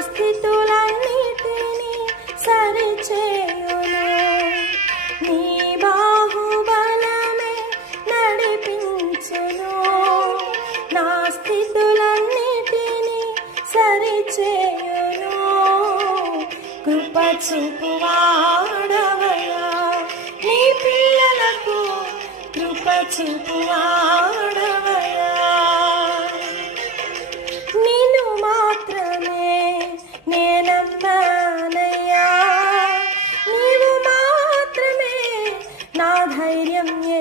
స్థితులన్నిటినీ సరిచేయును. నీ బాహుబలమే నడిపించును. నా స్థితులన్నిటినీ సరిచేయును. కృప చూపువాడవయ్యా, నీ పిల్లలకు కృప చూపువాడవయ్యా. నిన్ను మాత్రమే నేనమ్మానయ్యా, నీవు మాత్రమే నా ధైర్యం